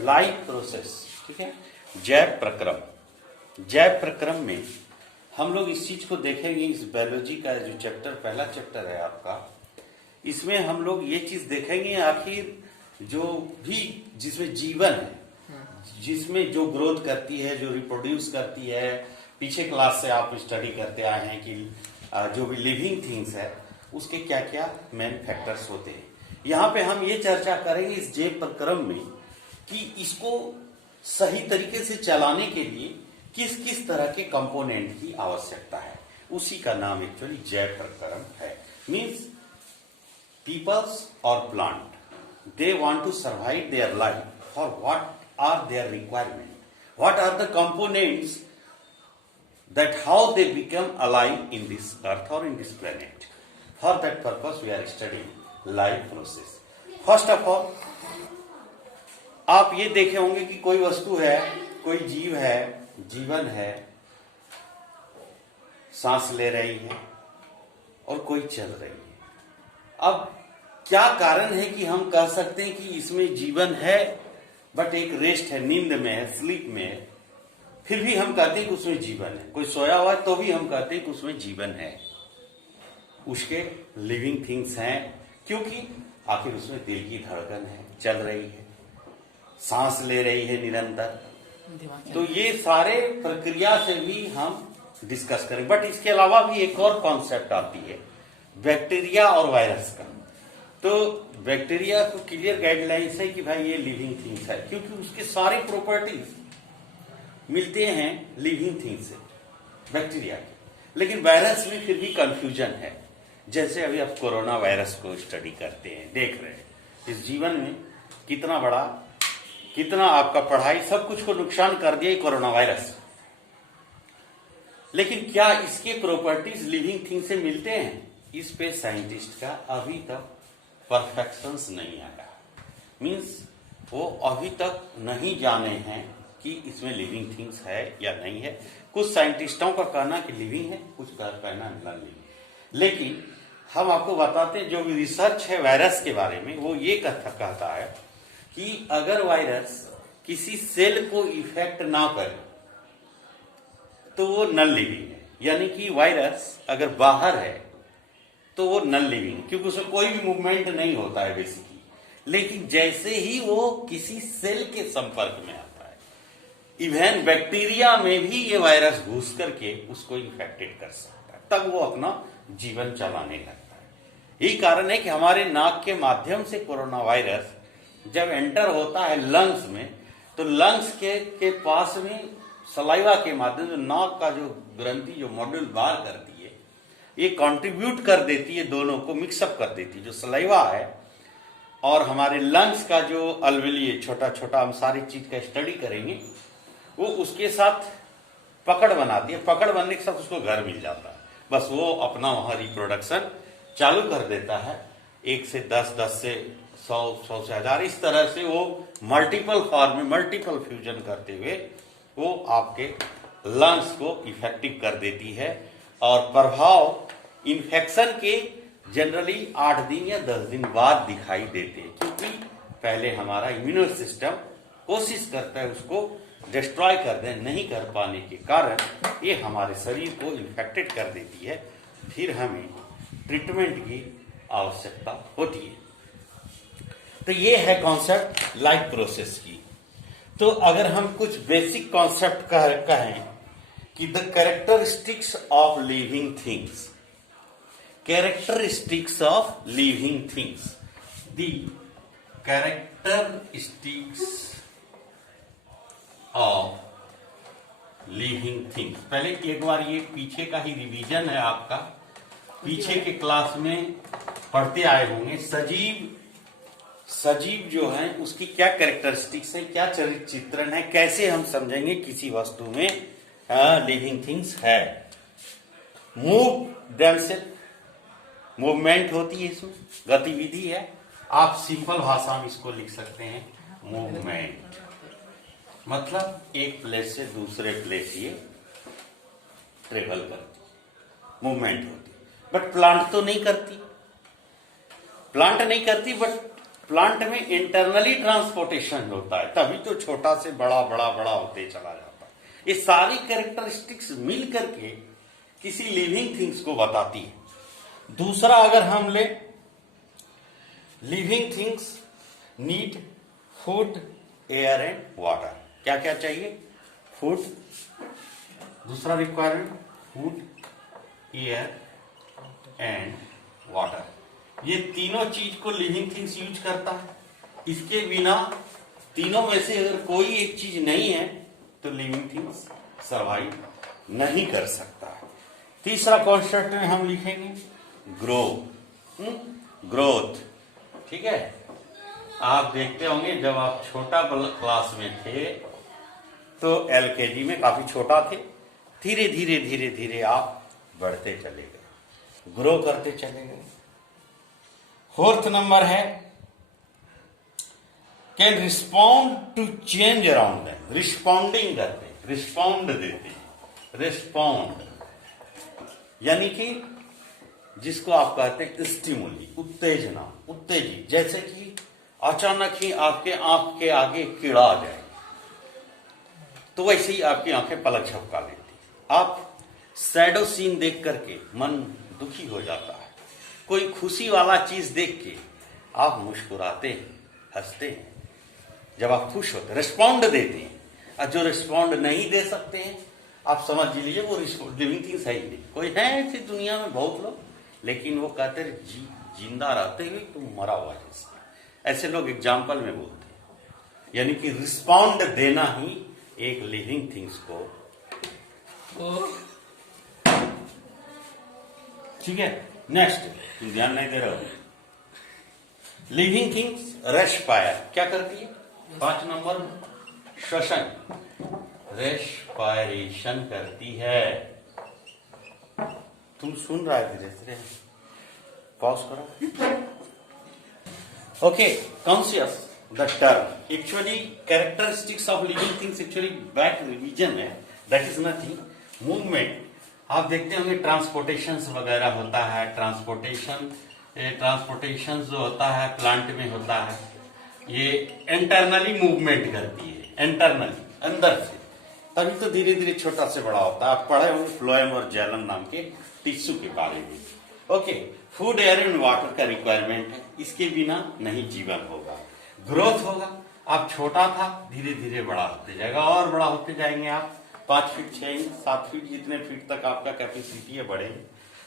Life process, ठीक है। जैव प्रक्रम में हम लोग इस चीज को देखेंगे। इस बायोलॉजी का जो चैप्टर, पहला चैप्टर है आपका, इसमें हम लोग ये चीज देखेंगे आखिर जो भी जिसमें जीवन है, जिसमें जो ग्रोथ करती है, जो रिप्रोड्यूस करती है, पीछे क्लास से आप स्टडी करते आए हैं कि जो भी लिविंग थिंग्स है उसके क्या क्या मेन फैक्टर्स होते हैं। यहाँ पे हम ये चर्चा करेंगे इस जैव प्रक्रम में कि इसको सही तरीके से चलाने के लिए किस किस तरह के कंपोनेंट की आवश्यकता है। उसी का नाम एक्चुअली जैव प्रक्रम है। मीन्स पीपल्स और plant, they want to survive their life for what are their requirement, what are the components that how they become alive in this earth or in this planet. For that purpose we are studying life process. First of all, आप ये देखे होंगे कि कोई वस्तु है, कोई जीव है, जीवन है, सांस ले रही है और कोई चल रही है। अब क्या कारण है कि हम कह सकते हैं कि इसमें जीवन है बट एक रेस्ट है, नींद में है, स्लीप में है, फिर भी हम कहते हैं कि उसमें जीवन है। कोई सोया हुआ है तो भी हम कहते हैं कि उसमें जीवन है, उसके लिविंग थिंग्स हैं, क्योंकि आखिर उसमें दिल की धड़कन है, चल रही है, सांस ले रही है निरंतर। तो ये सारे प्रक्रिया से भी हम डिस्कस करें। बट इसके अलावा भी एक और कॉन्सेप्ट आती है बैक्टीरिया और वायरस का। तो बैक्टीरिया को क्लियर गाइडलाइंस है कि भाई ये लिविंग थिंग्स है, क्योंकि उसके सारे प्रॉपर्टीज मिलते हैं लिविंग थिंग से, बैक्टीरिया के। लेकिन वायरस में फिर भी कंफ्यूजन है। जैसे अभी आप कोरोना वायरस को स्टडी करते हैं, देख रहे हैं इस जीवन में कितना बड़ा, कितना आपका पढ़ाई सब कुछ को नुकसान कर दिया कोरोना वायरस। लेकिन क्या इसके प्रॉपर्टीज लिविंग थिंग से मिलते हैं? इस पे साइंटिस्ट का अभी तक परफेक्शंस नहीं आया। मीन्स वो अभी तक नहीं जाने हैं कि इसमें लिविंग थिंग्स है या नहीं है। कुछ साइंटिस्टों का कहना कि लिविंग है, कुछ का कहना नॉन लिविंग। लेकिन हम आपको बताते हैं जो भी रिसर्च है वायरस के बारे में, वो ये कहता है कि अगर वायरस किसी सेल को इफेक्ट ना करे तो वो नॉन लिविंग है। यानी कि वायरस अगर बाहर है तो वो नॉन लिविंग, क्योंकि उसमें कोई भी मूवमेंट नहीं होता है बेसिकली। लेकिन जैसे ही वो किसी सेल के संपर्क में इवन बैक्टीरिया में भी ये वायरस घुस करके उसको इन्फेक्टेड कर सकता है, तब वो अपना जीवन चलाने लगता है। यही कारण है कि हमारे नाक के माध्यम से कोरोना वायरस जब एंटर होता है लंग्स में, तो लंग्स के पास में सलाइवा के माध्यम से नाक का जो ग्रंथि जो मॉड्यूल बाहर करती है, ये कंट्रीब्यूट कर देती है, दोनों को मिक्सअप कर देती है। जो सलाइवा है और हमारे लंग्स का जो अलवेली, छोटा छोटा, हम सारी चीज का स्टडी करेंगे, वो उसके साथ पकड़ बनाती है। पकड़ बनने के साथ उसको घर मिल जाता है, बस वो अपना वहां रिप्रोडक्शन चालू कर देता है। 1 से 10, 10 से 100, 100 से 1000, इस तरह से वो मल्टीपल फॉर्म में मल्टीपल फ्यूजन करते हुए वो आपके लंग्स को इफेक्टिव कर देती है। और प्रभाव इन्फेक्शन के जनरली 8 दिन या 10 दिन बाद दिखाई देते हैं, क्योंकि पहले हमारा इम्यूनो सिस्टम कोशिश करता है उसको डिस्ट्रॉय कर दें, नहीं कर पाने के कारण ये हमारे शरीर को इन्फेक्टेड कर देती है। फिर हमें ट्रीटमेंट की आवश्यकता होती है। तो ये है कॉन्सेप्ट लाइफ प्रोसेस की। तो अगर हम कुछ बेसिक कॉन्सेप्ट कहें कि the characteristics of living things, characteristics of living things, the characteristics of living things. पहले एक बार ये पीछे का ही रिवीजन है आपका, पीछे के क्लास में पढ़ते आए होंगे। सजीव जो है उसकी क्या कैरेक्टरिस्टिक्स है, क्या चरित्र चित्रण है, कैसे हम समझेंगे किसी वस्तु में लिविंग थिंग्स है। मूव देमसेल्फ, मूवमेंट होती है, इसमें गतिविधि है। आप सिंपल भाषा में इसको लिख सकते हैं मूवमेंट, मतलब एक प्लेस से दूसरे प्लेस ये ट्रेवल करती, मूवमेंट होती। बट प्लांट तो नहीं करती, प्लांट नहीं करती, बट प्लांट में इंटरनली ट्रांसपोर्टेशन होता है, तभी तो छोटा से बड़ा बड़ा बड़ा होते चला जाता है। ये सारी कैरेक्टरिस्टिक्स मिल करके किसी लिविंग थिंग्स को बताती है। दूसरा अगर हम ले, living things need food, air and water. क्या क्या चाहिए? फूड, दूसरा requirement food, air and water. ये तीनों चीज को लिविंग थिंग्स यूज करता है। इसके बिना तीनों में से अगर कोई एक चीज नहीं है तो लिविंग थिंग्स सर्वाइव नहीं कर सकता है। तीसरा कॉन्सेप्ट में हम लिखेंगे ग्रोथ। ठीक है, आप देखते होंगे जब आप छोटा क्लास में थे तो एलकेजी में काफी छोटा थे, धीरे धीरे धीरे धीरे आप बढ़ते चले गए, ग्रो करते चले गए। फोर्थ नंबर है can respond to change around them. Responding करते, रिस्पॉन्ड देते, रिस्पॉन्ड यानी कि जिसको आप कहते हैं स्टिमुली, उत्तेजना, उत्तेजित। जैसे कि अचानक ही आपके आंख के आगे कीड़ा आ जाए तो वैसे ही आपकी आंखें पलक झपका लेती। आप सैडो सीन देख करके मन दुखी हो जाता है, कोई खुशी वाला चीज देख के आप मुस्कुराते हैं, हंसते हैं। जब आप खुश होते, रिस्पॉन्ड देते हैं। और जो रिस्पॉन्ड नहीं दे सकते हैं, आप समझ लीजिए वो लिविंग थिंग्स है ही नहीं। कोई है ऐसी दुनिया में बहुत लोग, लेकिन वो कहते हैं जिंदा रहते हुए तुम मरा हुआ जैसा। ऐसे लोग एग्जाम्पल में बोलते हैं। यानी कि रिस्पॉन्ड देना ही एक लिविंग थिंग्स को, ठीक है। नेक्स्ट, ध्यान नहीं दे रहे हो। लिविंग थिंग्स रेस्पायर क्या करती है? 5 नंबर श्वसन, रेस्पायरेशन करती है। तुम सुन रहा है धीरे धीरे, पॉज करो। Okay, conscious the term actually characteristics of living things actually back revision है। That is nothing movement. आप देखते होंगे ट्रांसपोर्टेशन वगैरह होता है। ट्रांसपोर्टेशन जो होता है प्लांट में होता है, ये इंटरनली मूवमेंट करती है, इंटरनली अंदर से, तभी तो धीरे धीरे छोटा से बड़ा होता है। आप पढ़े होंगे फ्लोएम और जैलम नाम के टिश्यू के बारे में। Okay, food, air and water का रिक्वायरमेंट है, इसके बिना नहीं जीवन होगा। ग्रोथ होगा, आप छोटा था धीरे धीरे बड़ा होते जाएगा और बड़ा होते जाएंगे। आप 5 फीट 6 इंच 7 फीट जितने फीट तक आपका कैपेसिटी है बढ़ेगी।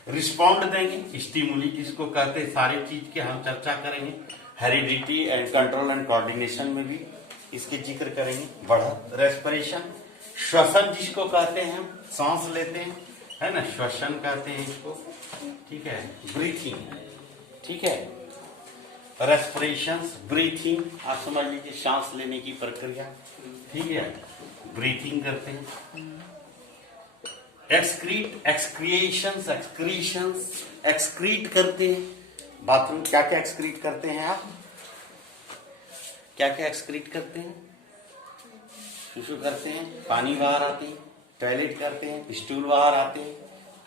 रिस्पॉन्ड देंगे, स्टिमुली जिसको कहते हैं, सारी चीज के हम चर्चा करेंगे। Heredity and control and coordination में भी इसके जिक्र करेंगे। बढ़त, रेस्पिरेशन, श्वसन जिसको कहते हैं, हम सांस लेते हैं, है ना, श्वसन कहते हैं इसको, ठीक है। ब्रीथिंग, ठीक है, रेस्पिरेशन, ब्रीथिंग, आप समझ लीजिए सांस लेने की प्रक्रिया, ठीक है। ब्रीथिंग करते हैं। एक्सक्रीट, एक्सक्रिएशंस, एक्सक्रीशंस, एक्सक्रीट करते हैं। बाथरूम क्या क्या एक्सक्रीट करते हैं आप? क्या क्या एक्सक्रीट करते हैं? सुसु करते हैं, पानी बाहर आते हैं, टॉयलेट करते हैं, स्टूल बाहर आते हैं,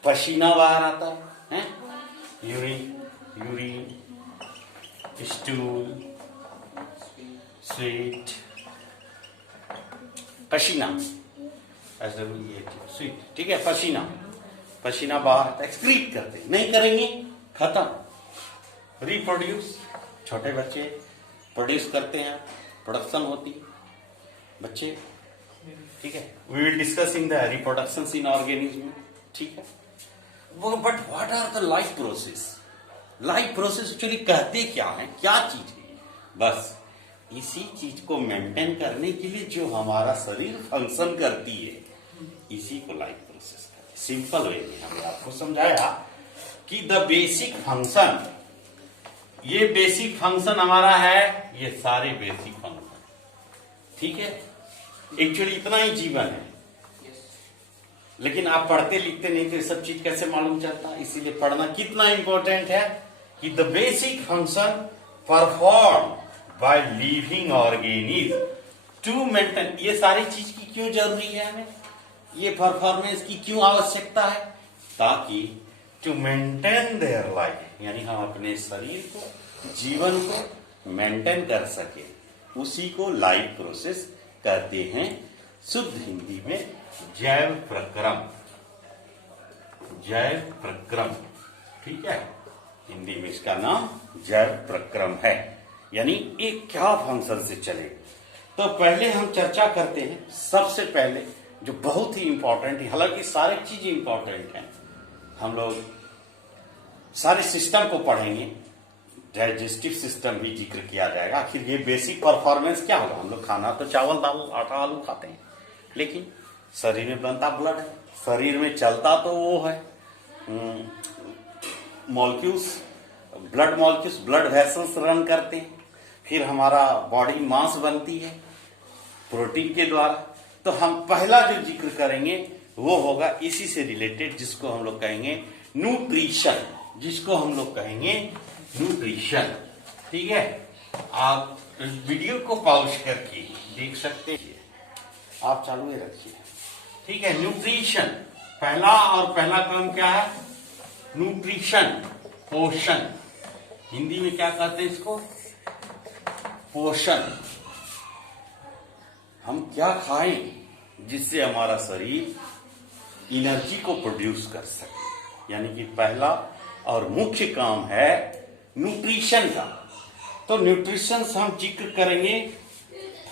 पसीना बाहर आता है, यूरिन, स्टूल, स्वीट, पसीना, स्वीट, ठीक है। पसीना बाहर एक्सक्रीट करते, नहीं करेंगे खत्म। रिप्रोड्यूस, छोटे बच्चे प्रोड्यूस करते हैं, प्रोडक्शन होती है बच्चे, ठीक है। We will discuss in the reproduction in organism, ठीक है। But what are the life process? Life process actually कहते क्या है, क्या चीज है? बस इसी चीज को मेंटेन करने के लिए जो हमारा शरीर फंक्शन करती है, इसी को लाइफ प्रोसेस कहते हैं। सिंपल वे में हमने आपको समझाया कि द बेसिक फंक्शन, ये बेसिक फंक्शन हमारा है, ये सारे बेसिक फंक्शन, ठीक है। एक्चुअली इतना ही जीवन है, लेकिन आप पढ़ते लिखते नहीं तो ये सब चीज कैसे मालूम चलता? इसीलिए पढ़ना कितना इंपॉर्टेंट है कि the basic function perform by living organism to maintain. ये सारी चीज की क्यों जरूरी है हमें, ये परफॉर्मेंस की क्यों आवश्यकता है? ताकि टू मेंटेन देयर लाइफ, यानी हम अपने शरीर को, जीवन को मेंटेन कर सके, उसी को लाइव प्रोसेस कहते हैं। शुद्ध हिंदी में जैव प्रक्रम, जैव प्रक्रम, ठीक है। हिंदी में इसका नाम जैव प्रक्रम है। यानी ये क्या फंक्शन से चले, तो पहले हम चर्चा करते हैं। सबसे पहले जो बहुत ही इंपॉर्टेंट है, हालांकि सारे चीज इंपॉर्टेंट हैं, हम लोग सारे सिस्टम को पढ़ेंगे, डाइजेस्टिव सिस्टम भी जिक्र किया जाएगा। आखिर ये बेसिक परफॉर्मेंस क्या होगा। हम लोग खाना तो चावल दाल आटा आलू खाते हैं, लेकिन शरीर में बनता ब्लड है, शरीर में चलता तो वो है molecules, blood molecules, blood vessels run करते हैं। फिर हमारा बॉडी मास बनती है प्रोटीन के द्वारा। तो हम पहला जो जिक्र करेंगे वो होगा इसी से रिलेटेड, जिसको हम लोग कहेंगे न्यूट्रिशन, जिसको हम लोग कहेंगे न्यूट्रिशन, ठीक है। आप इस वीडियो को पॉज करके देख सकते हैं, आप चालू ही रखिए, ठीक है। न्यूट्रिशन पहला, और पहला क्रम क्या है, न्यूट्रिशन, पोषण। हिंदी में क्या कहते हैं इसको, पोषण। हम क्या खाएं जिससे हमारा शरीर एनर्जी को प्रोड्यूस कर सके, यानी कि पहला और मुख्य काम है न्यूट्रिशन का। तो न्यूट्रिशन हम जिक्र करेंगे।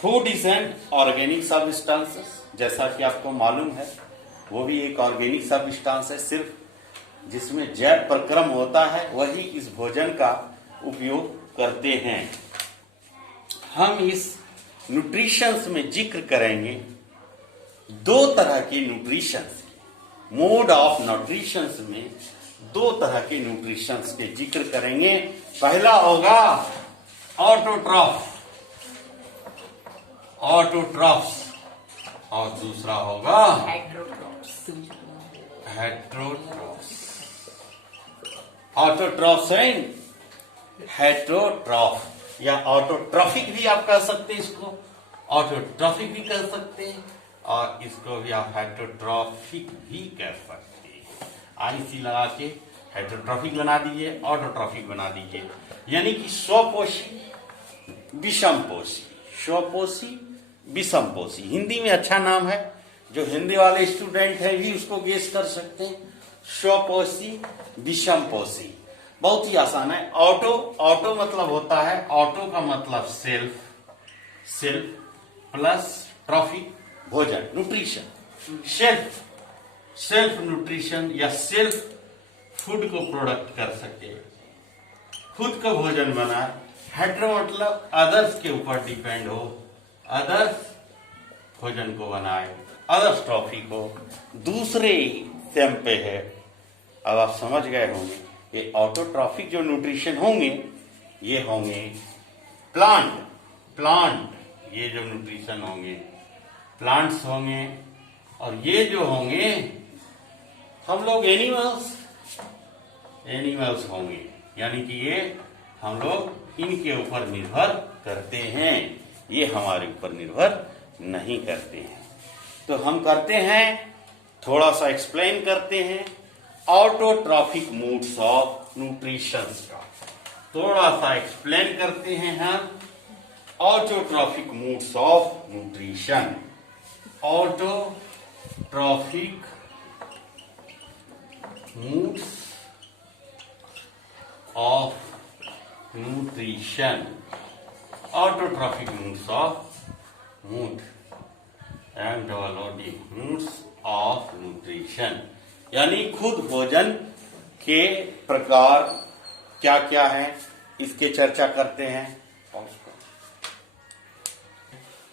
Food is an organic substances, जैसा कि आपको मालूम है, वो भी एक ऑर्गेनिक सब्सटेंस है। सिर्फ जिसमें जैव प्रक्रम होता है वही इस भोजन का उपयोग करते हैं। हम इस न्यूट्रिशंस में जिक्र करेंगे दो तरह के न्यूट्रिशंस, मोड ऑफ न्यूट्रिशंस में दो तरह के न्यूट्रिशंस के जिक्र करेंगे। पहला होगा ऑटोट्रॉफ, ऑटोट्रॉफ्स, और दूसरा होगा हेट्रोट्रॉफ्स। ऑटोट्रॉफ्स एंड हेट्रोट्रॉफ, या ऑटोट्रॉफिक भी आप कह सकते हैं, इसको ऑटोट्रॉफिक भी कह सकते हैं, और इसको भी आप हेट्रोट्रॉफिक भी कह सकते हैं। आईसी लगा के हेट्रोट्रॉफिक बना दीजिए, ऑटोट्रॉफिक बना दीजिए। यानी कि स्वपोषी विषमपोषी, स्वपोषी विषमपोषी। हिंदी में अच्छा नाम है, जो हिंदी वाले स्टूडेंट हैं भी उसको गेस कर सकते हैं। स्वपोषी विषमपोषी बहुत ही आसान है। ऑटो, ऑटो मतलब होता है, ऑटो का मतलब सेल्फ, सेल्फ प्लस ट्रॉफिक भोजन, न्यूट्रिशन, सेल्फ, सेल्फ न्यूट्रिशन या सेल्फ फूड को प्रोडक्ट कर सके, खुद का भोजन बनाए। हेट्रो मतलब अदर्स के ऊपर डिपेंड हो, अदर्स भोजन को बनाए, अदर्स ट्रॉफी को दूसरे सेम पे है। अब आप समझ गए होंगे ये ऑटोट्रॉफिक जो न्यूट्रिशन होंगे ये होंगे प्लांट, प्लांट ये जो न्यूट्रिशन होंगे प्लांट्स होंगे, और ये जो होंगे हम लोग एनिमल्स, एनिमल्स होंगे। यानी कि ये हम लोग इनके ऊपर निर्भर करते हैं, ये हमारे ऊपर निर्भर नहीं करते हैं। तो हम करते हैं, थोड़ा सा एक्सप्लेन करते हैं ऑटोट्रॉफिक मोड्स ऑफ न्यूट्रिशन का, थोड़ा सा एक्सप्लेन करते हैं हम autotrophic modes of nutrition. Autotrophic modes of nutrition, autotrophic modes of mood MOOD, modes of nutrition. यानी खुद भोजन के प्रकार क्या क्या है इसके चर्चा करते हैं।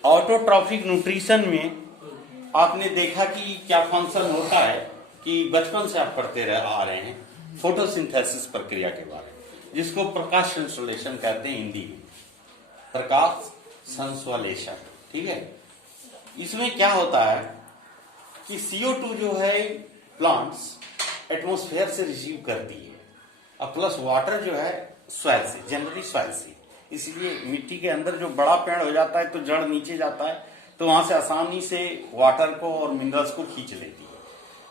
ऑटोट्रॉफिक न्यूट्रिशन में आपने देखा कि क्या फंक्शन होता है, कि बचपन से आप पढ़ते आ रहे हैं फोटोसिंथेसिस प्रक्रिया के बारे में, जिसको प्रकाश संश्लेषण कहते हैं हिंदी में, प्रकाश संश्लेषण, ठीक है। इसमें क्या होता है कि CO2 जो है प्लांट्स एटमॉस्फेयर से रिसीव करती है, और प्लस वाटर जो है सॉइल से, जनरली सॉइल से। इसलिए मिट्टी के अंदर जो बड़ा पेड़ हो जाता है तो जड़ नीचे जाता है, तो वहां से आसानी से वाटर को और मिनरल्स को खींच लेती है।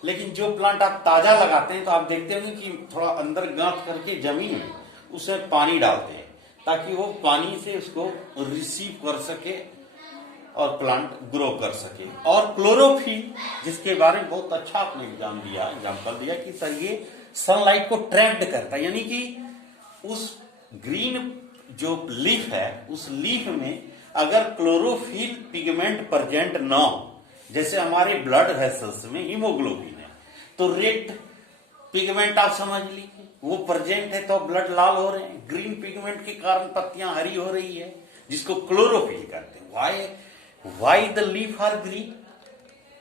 लेकिन जो प्लांट आप ताजा लगाते हैं तो आप देखते होंगे कि थोड़ा अंदर गांठ करके जमीन में उसमें पानी डालते हैं, ताकि वो पानी से उसको रिसीव कर सके और प्लांट ग्रो कर सके। और क्लोरोफिल, जिसके बारे में बहुत अच्छा आपने एग्जाम्पल दिया कि सर ये सनलाइट को ट्रैप्ड करता है, यानी कि उस ग्रीन जो लीफ है उस लीफ में अगर क्लोरोफिल पिगमेंट प्रेजेंट ना हो, जैसे हमारे ब्लड वेसल्स में हीमोग्लोबिन है तो रेड पिगमेंट आप समझ लीजिए वो प्रेजेंट है तो ब्लड लाल हो रहे हैं, ग्रीन पिगमेंट के कारण पत्तियां हरी हो रही है, जिसको क्लोरोफिल कहते हैं। Why the leaf are green?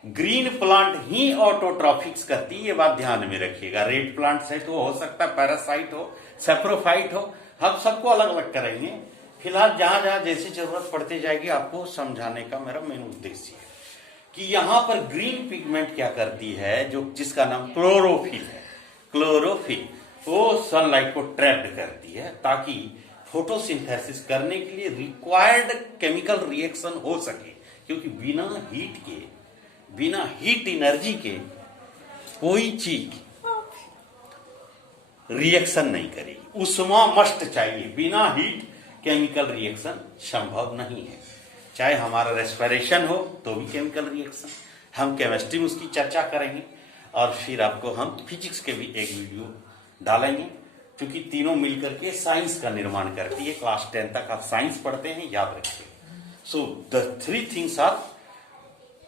Green plant ही ऑटोट्रॉफिक्स करती है, ये बात ध्यान में रखिएगा। रेड प्लांट्स है तो हो सकता है पैरासाइट हो, सेप्रोफाइट हो, हम सबको अलग अलग करेंगे। फिलहाल जहां जहां जैसी जरूरत पड़ती जाएगी आपको समझाने का मेरा मेन उद्देश्य है कि यहां पर ग्रीन पिगमेंट क्या करती है, जो जिसका नाम क्लोरोफिल है। क्लोरोफिल वो सनलाइट को ट्रैप्ड करती है ताकि फोटोसिंथेसिस करने के लिए रिक्वायर्ड केमिकल रिएक्शन हो सके, क्योंकि बिना हीट एनर्जी के कोई चीज रिएक्शन नहीं करेगी। उष्मा मस्ट चाहिए, बिना हीट केमिकल रिएक्शन संभव नहीं है। चाहे हमारा रेस्पिरेशन हो तो भी केमिकल रिएक्शन, हम केमिस्ट्री में उसकी चर्चा करेंगे और फिर आपको हम फिजिक्स के भी एक वीडियो डालेंगे, क्योंकि तीनों मिलकर के साइंस का निर्माण करती है। क्लास 10 तक आप साइंस पढ़ते हैं, याद रखिए। So the 3 things are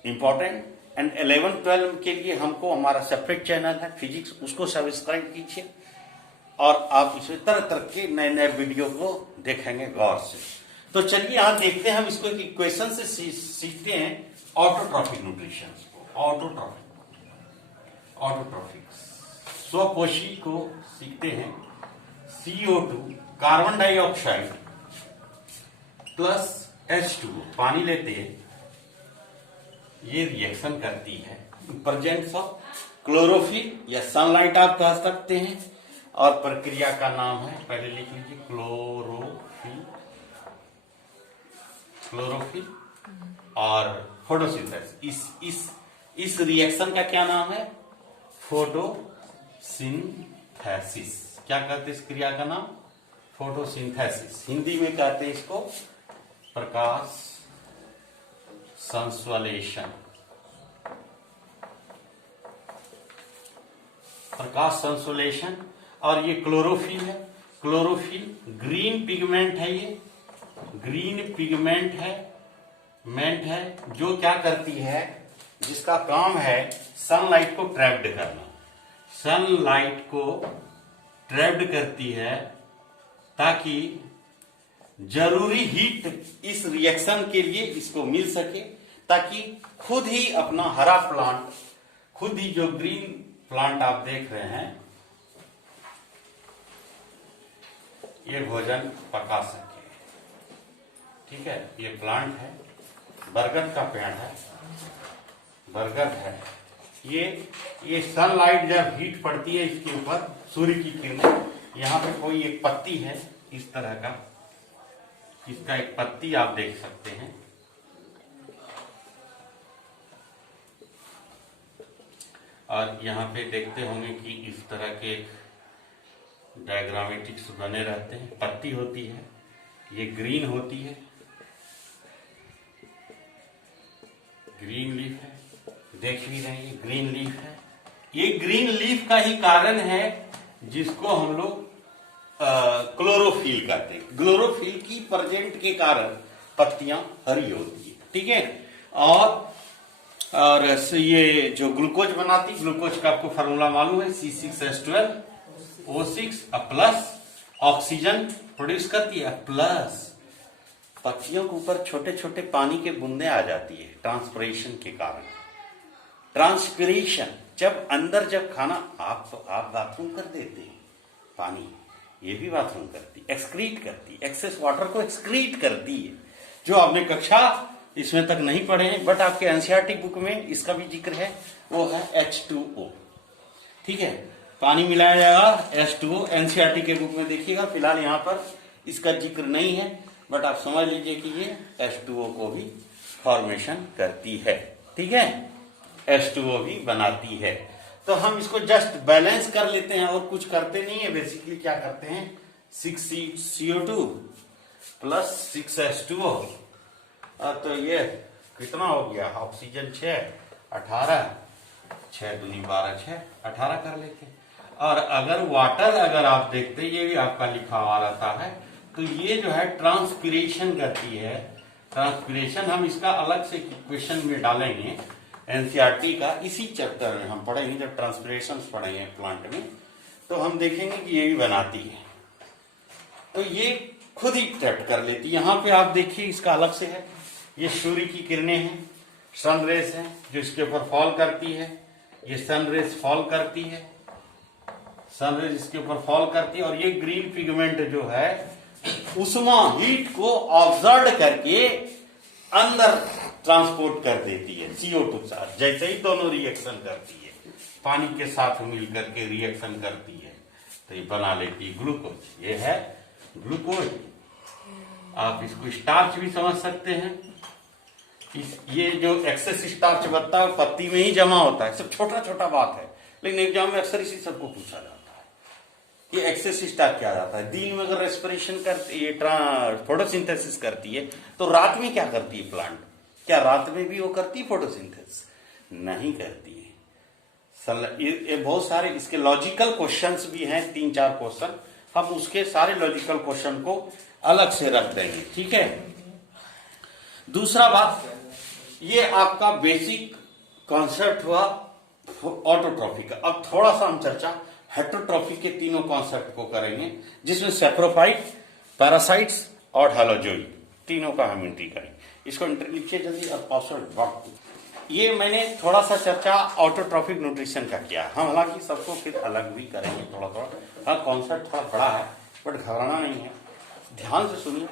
important and 11-12 के लिए हमको हमारा सेपरेट चैनल है फिजिक्स, उसको सब्सक्राइब कीजिए और आप इसमें तरह तरह के नए नए वीडियो को देखेंगे गौर से। तो चलिए यहां देखते हैं, हम इसको एक इक्वेशन से सीखते हैं ऑटोट्रॉफिक न्यूट्रिशन को। ऑटोट्रॉफिक स्वपोषी को सीखते हैं। CO2 carbon dioxide plus H2O पानी लेते हैं, ये रिएक्शन करती है प्रेजेंस ऑफ क्लोरोफिल या सनलाइट आप कह सकते हैं, और प्रक्रिया का नाम है, पहले लिख लीजिए, क्लोरोफिल और फोटोसिंथेसिस। इस रिएक्शन का क्या नाम है? फोटोसिंथेसिस। क्या कहते हैं इस क्रिया का नाम? फोटोसिंथेसिस। हिंदी में कहते हैं इसको प्रकाश संश्लेषण। प्रकाश संश्लेषण। और ये क्लोरोफिल है। क्लोरोफिल ग्रीन पिगमेंट है, ये ग्रीन पिगमेंट है जो क्या करती है, जिसका काम है सनलाइट को ट्रैप्ड करना। सनलाइट को ट्रैप्ड करती है ताकि जरूरी हीट इस रिएक्शन के लिए इसको मिल सके, ताकि खुद ही अपना हरा प्लांट, खुद ही जो ग्रीन प्लांट आप देख रहे हैं, ये भोजन पका सके। ठीक है, ये प्लांट है, बरगद का पेड़ है, बरगद है। ये सनलाइट जब हीट पड़ती है इसके ऊपर, सूर्य की किरणें, यहाँ पे कोई एक पत्ती है इस तरह का, इसका एक पत्ती आप देख सकते हैं। और यहाँ पे देखते होंगे कि इस तरह के डायग्रामेटिक्स बने रहते हैं। पत्ती होती है, ये ग्रीन होती है, ग्रीन लीफ है, देख भी रहे हैं, ये ग्रीन लीफ है। ये ग्रीन लीफ का ही कारण है जिसको हम लोग क्लोरोफिल कहते हैं। क्लोरोफिल की प्रेजेंट के कारण पत्तियां हरी होती है। ठीक है, और ये जो ग्लूकोज बनाती, ग्लूकोज का आपको फार्मूला मालूम है, C6H12O6 प्लस ऑक्सीजन प्रोड्यूस करती है, प्लस पत्तियों के ऊपर छोटे छोटे पानी के बूंदे आ जाती है ट्रांसपिरेशन के कारण। ट्रांसपिरेशन जब अंदर जब खाना आप बाथरूम कर देते हैं, पानी ये भी बाथरूम करती, एक्सक्रीट करती, एक्सेस वाटर को एक्सक्रीट करती है, जो आपने कक्षा इसमें तक नहीं पढ़े हैं, बट आपके एनसीईआरटी बुक में इसका भी जिक्र है, वो है H2O। ठीक है, पानी मिलाया जाएगा H2O, एनसीईआरटी के बुक में देखिएगा। फिलहाल यहाँ पर इसका जिक्र नहीं है, बट आप समझ लीजिए कि ये H2O को भी फॉर्मेशन करती है। ठीक है, H2O भी बनाती है। तो हम इसको जस्ट बैलेंस कर लेते हैं और कुछ करते नहीं है। बेसिकली क्या करते हैं, 6CO2 प्लस 6H2O। तो ये कितना हो गया, ऑक्सीजन 6, 18, 6 दूनी 12, 6, 18 कर लेते हैं। और अगर वाटर अगर आप देखते, ये भी आपका लिखा हुआ रहता है, तो ये जो है ट्रांसपिरेशन करती है। ट्रांसपिरेशन हम इसका अलग से इक्वेशन में डालेंगे, एनसीईआरटी का इसी चैप्टर में हम पढ़ेंगे। जब ट्रांसपिरेशन पढ़ेंगे प्लांट में तो हम देखेंगे कि ये भी बनाती है। तो ये खुद ही ट्रैप कर लेती है। यहाँ पे आप देखिए इसका अलग से है, ये सूर्य की किरणें हैं, सन रेस है जो इसके ऊपर फॉल करती है। ये सन रेस फॉल करती है, सन रेस इसके ऊपर फॉल करती है। और ये ग्रीन पिगमेंट जो है उष्मा हीट को ऑब्जर्व करके अंदर ट्रांसपोर्ट कर देती है CO2 के साथ। जैसे ही दोनों रिएक्शन करती है, पानी के साथ मिल करके रिएक्शन करती है, तो ये बना लेती है ग्लूकोज। ये है ग्लूकोज। आप इसको स्टार्च भी समझ सकते हैं। ये जो एक्सेस स्टार्च बनता है पत्ती में ही जमा होता है। सब छोटा छोटा बात है, लेकिन एग्जाम में अक्सर इसी सबको पूछा जाता है कि एक्सेस स्टार्च क्या जाता है। दिन में अगर रेस्पिरेशन करती है, फोटोसिंथेसिस करती है, तो रात में क्या करती है प्लांट? क्या रात में भी वो करती है फोटोसिंथेसिस? नहीं करती है। ये बहुत सारे इसके लॉजिकल क्वेश्चंस भी हैं, 3-4 क्वेश्चन। हम उसके सारे लॉजिकल क्वेश्चन को अलग से रख देंगे, ठीक है। दूसरा बात, ये आपका बेसिक कॉन्सेप्ट हुआ ऑटोट्रॉफी का। अब थोड़ा सा हम चर्चा हेटेरोट्रॉफी के तीनों कॉन्सेप्ट को करेंगे, जिसमें सैप्रोफाइट, पैरासाइट्स और हैलोजोई तीनों का हम एंट्री करेंगे। इसको एंट्री लिखिए जल्दी। और पासवर्ड, ये मैंने थोड़ा सा चर्चा ऑटोट्रॉफिक न्यूट्रिशन का किया। हम हालांकि सबको फिर अलग भी करेंगे थोड़ा थोड़ा। हाँ, कॉन्सेप्ट थोड़ा बड़ा है, बट घबराना नहीं है। ध्यान से सुनिए।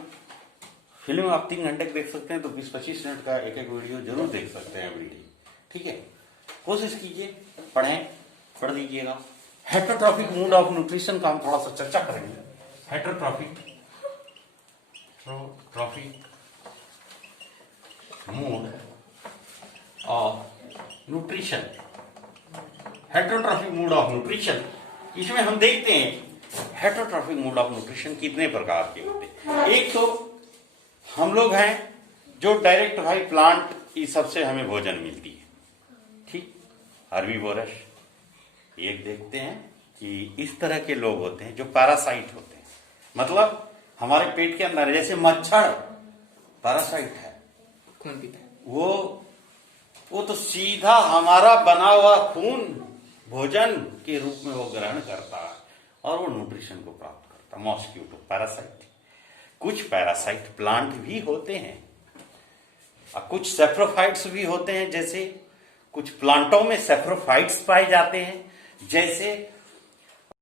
फिल्म आप 3 घंटे देख सकते हैं, तो 20-25 मिनट का एक एक वीडियो जरूर देख सकते हैं एवरीडे, ठीक है। कोशिश कीजिए, पढ़ दीजिएगा। हेटेरोट्रॉफिक मोड ऑफ न्यूट्रिशन का हम थोड़ा सा चर्चा करेंगे। Heterotrophic mode of nutrition, heterotrophic mode of nutrition. इसमें हम देखते हैं हेटेरोट्रॉफिक मोड ऑफ न्यूट्रिशन कितने प्रकार के होते हैं। एक तो हम लोग हैं जो डायरेक्ट भाई प्लांट, इस सबसे हमें भोजन मिलती है, ठीक, हर्बीवोरस। एक देखते हैं कि इस तरह के लोग होते हैं जो पैरासाइट होते हैं, मतलब हमारे पेट के अंदर, जैसे मच्छर पैरासाइट है। कौन पीता है? वो तो सीधा हमारा बना हुआ खून भोजन के रूप में वो ग्रहण करता है और वो न्यूट्रिशन को प्राप्त करता है। Mosquito parasite. कुछ पैरासाइट प्लांट भी होते हैं और कुछ सैप्रोफाइट्स भी होते हैं। जैसे कुछ प्लांटों में सैप्रोफाइट्स पाए जाते हैं, जैसे